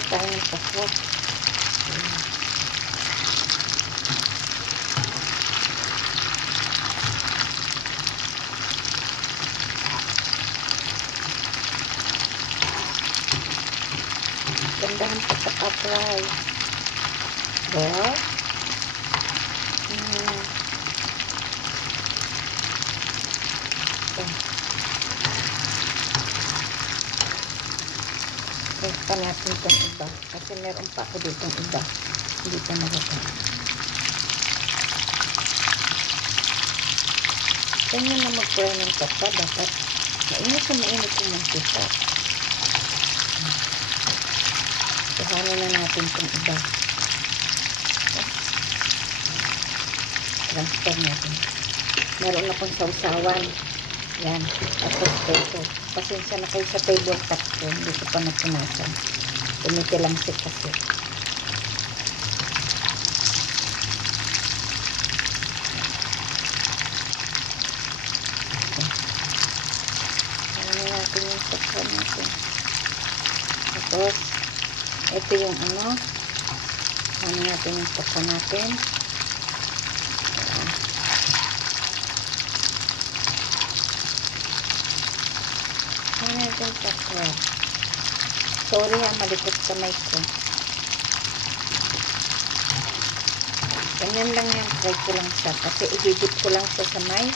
Magluto tayo ng pakwa. Gandahan pagkaka-fry. Diba? Pa natin itong iba kasi meron pa ako dito iba hindi pa nalagay. Ganyan na mag-fry ng pakwa, dapat mainit yung mantika. Kuhanin na natin itong iba. Transfer natin. Meron akong sausawan. Yan. Tapos ito. Pasensya na kayo sa table top ko. Hindi ko pa napunasan. Tumitilamsik kasi. Ano natin yung pakwa natin. Tapos, ito yung ano. Ano natin yung pakwa natin. Ano natin pakwa. Sorry ha, malikot kamay ko. Ganyan lang yan. Try ko lang siya. Kasi i-dip ko lang siya sa may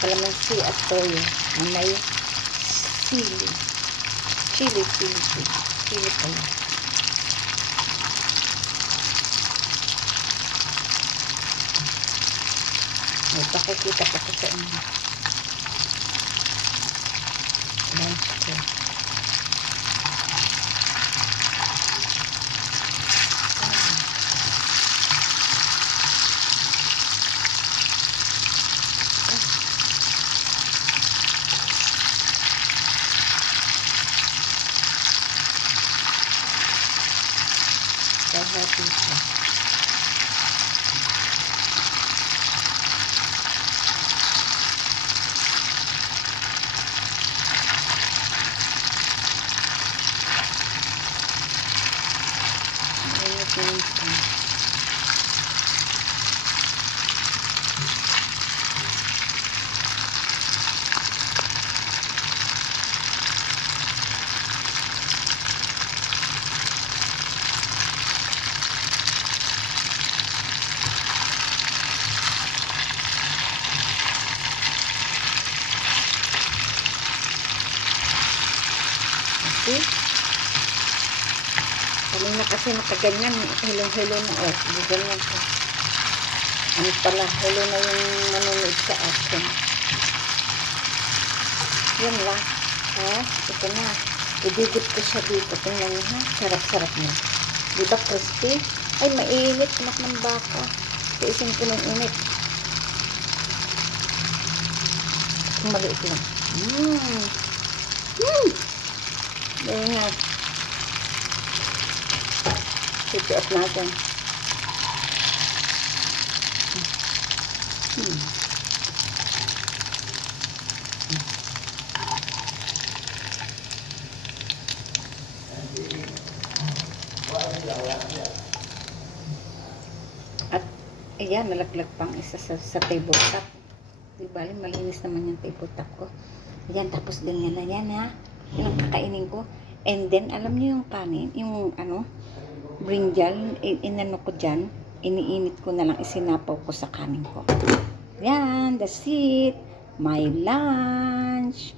kalamansi at toyo. May sili. Chili pala. May pakikita pa ko sa inyo. Lunch ko. Hati siya. Kanina kasi nakaganyan, hilong-hilo na ganyan ko. Ano pala, hilo na yung manunood sa akin. Yan lang. Ha? Ito na. Ididip ko siya dito. Tingnan niyo ha. Sarap-sarap na. Diba crispy? Ay, mainit. Anak ng baka. Tiisin ko ng init. Maliit lang. Dahil nga. Sitiot natin. At ayan, nalaglag pang isa sa table top. Di bali, malinis naman yung table top ko. Ayan, tapos ganyan na yan ha. Yan ang kakainin ko. And then, alam niyo yung kanin, yung ano, brinjal, inano ko dyan, iniinit ko na lang, isinapaw ko sa kanin ko. Yan, that's it. My lunch.